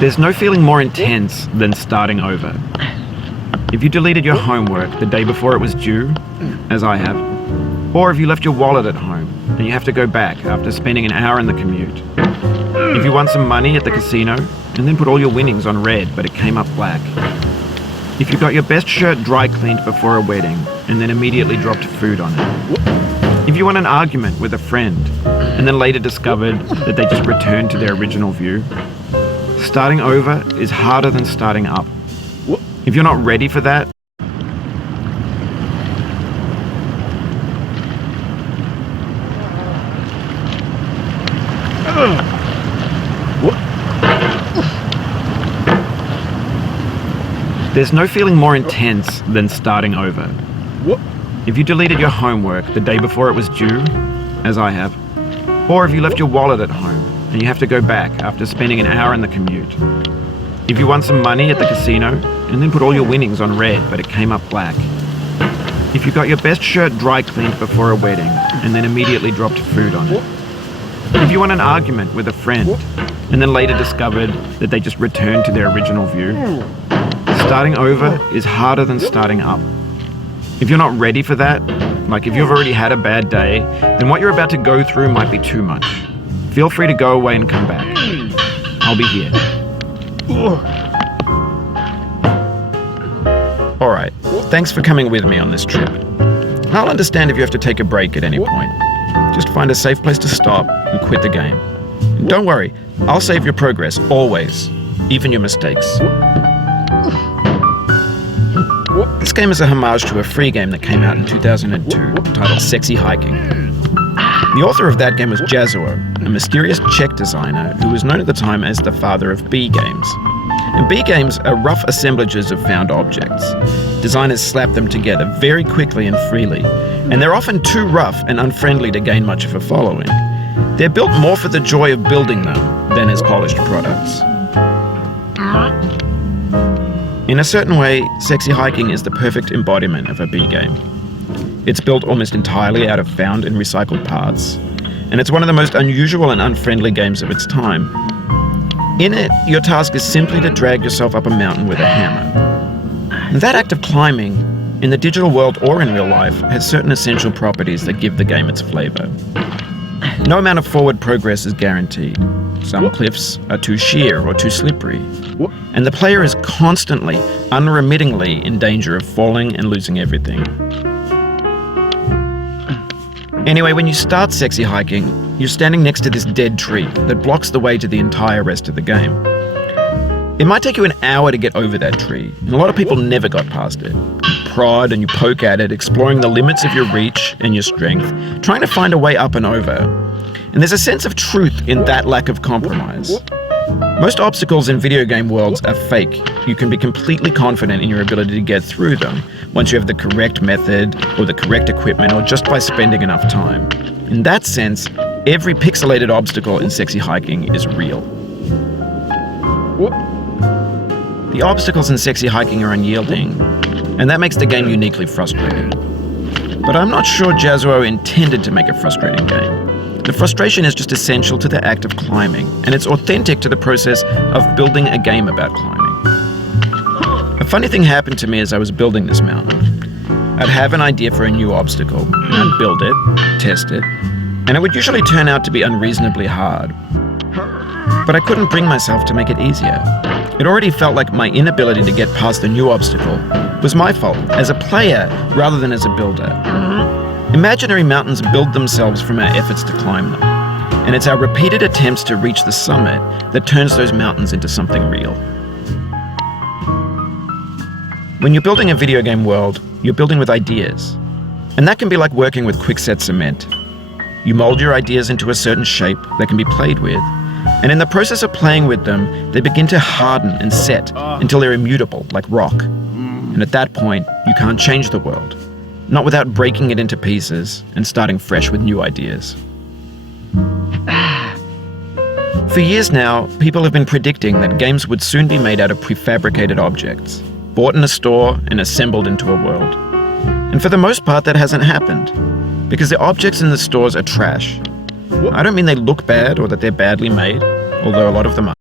There's no feeling more intense than starting over. If you deleted your homework the day before it was due, as I have, or if you left your wallet at home and you have to go back after spending an hour in the commute. If you won some money at the casino and then put all your winnings on red but it came up black. If you got your best shirt dry cleaned before a wedding and then immediately dropped food on it. If you won an argument with a friend and then later discovered that they just returned to their original view. Starting over is harder than starting up. If you're not ready for that, there's no feeling more intense than starting over. If you deleted your homework the day before it was due, as I have, or if you left your wallet at home and you have to go back after spending an hour in the commute. If you won some money at the casino and then put all your winnings on red but it came up black. If you got your best shirt dry cleaned before a wedding and then immediately dropped food on it. If you won an argument with a friend and then later discovered that they just returned to their original view. Starting over is harder than starting up. If you're not ready for that, like if you've already had a bad day, then what you're about to go through might be too much. Feel free to go away and come back. I'll be here. Alright, thanks for coming with me on this trip. I'll understand if you have to take a break at any point. Just find a safe place to stop and quit the game. And don't worry, I'll save your progress, always, even your mistakes. This game is a homage to a free game that came out in 2002 titled Sexy Hiking. The author of that game was Jazzuo, a mysterious Czech designer who was known at the time as the father of B games. And B games are rough assemblages of found objects. Designers slap them together very quickly and freely, and they're often too rough and unfriendly to gain much of a following. They're built more for the joy of building them than as polished products. In a certain way, Sexy Hiking is the perfect embodiment of a B game. It's built almost entirely out of found and recycled parts, and it's one of the most unusual and unfriendly games of its time. In it, your task is simply to drag yourself up a mountain with a hammer. And that act of climbing, in the digital world or in real life, has certain essential properties that give the game its flavor. No amount of forward progress is guaranteed. Some cliffs are too sheer or too slippery, and the player is constantly, unremittingly in danger of falling and losing everything. Anyway, when you start Sexy Hiking, you're standing next to this dead tree that blocks the way to the entire rest of the game. It might take you an hour to get over that tree, and a lot of people never got past it. You prod and you poke at it, exploring the limits of your reach and your strength, trying to find a way up and over. And there's a sense of truth in that lack of compromise. Most obstacles in video game worlds are fake. You can be completely confident in your ability to get through them once you have the correct method or the correct equipment or just by spending enough time. In that sense, every pixelated obstacle in Sexy Hiking is real. The obstacles in Sexy Hiking are unyielding, and that makes the game uniquely frustrating. But I'm not sure Jazzuo intended to make a frustrating game. The frustration is just essential to the act of climbing, and it's authentic to the process of building a game about climbing. A funny thing happened to me as I was building this mountain. I'd have an idea for a new obstacle, and I'd build it, test it, and it would usually turn out to be unreasonably hard. But I couldn't bring myself to make it easier. It already felt like my inability to get past the new obstacle was my fault, as a player rather than as a builder. Imaginary mountains build themselves from our efforts to climb them, and it's our repeated attempts to reach the summit that turns those mountains into something real. When you're building a video game world, you're building with ideas, and that can be like working with quickset cement. You mold your ideas into a certain shape that can be played with, and in the process of playing with them, they begin to harden and set until they're immutable, like rock. And at that point, you can't change the world. Not without breaking it into pieces and starting fresh with new ideas. For years now, people have been predicting that games would soon be made out of prefabricated objects, bought in a store and assembled into a world. And for the most part, that hasn't happened, because the objects in the stores are trash. I don't mean they look bad or that they're badly made, although a lot of them are.